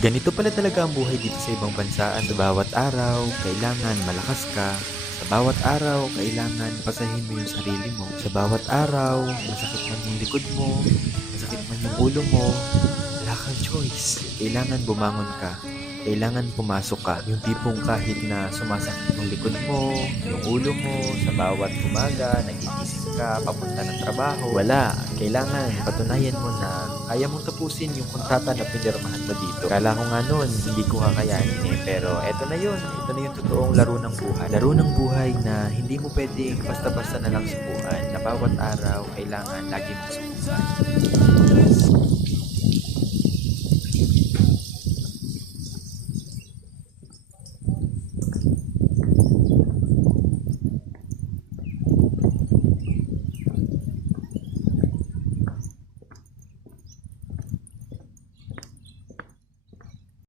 Ganito pala talaga ang buhay dito sa ibang bansa. Sa bawat araw, kailangan malakas ka. Sa bawat araw, kailangan pasahin mo yung sarili mo. Sa bawat araw, masakit man yung likod mo, masakit man yung ulo mo, wala kang choice. Kailangan bumangon ka. Kailangan pumasok ka. Yung tipong kahit na sumasakit yung likod mo, yung ulo mo, sa bawat umaga, nagigising ka, papunta ng trabaho, wala. Kailangan patunayan mo na kaya mong tapusin yung kontrata na pinirmahan mo dito. Kala ko nga noon, hindi ko kakayanin eh. Pero eto na yun. Ito na yung totoong laro ng buhay. Laro ng buhay na hindi mo pwedeng basta-basta na lang subukan. Na bawat araw, kailangan lagi mong subukan.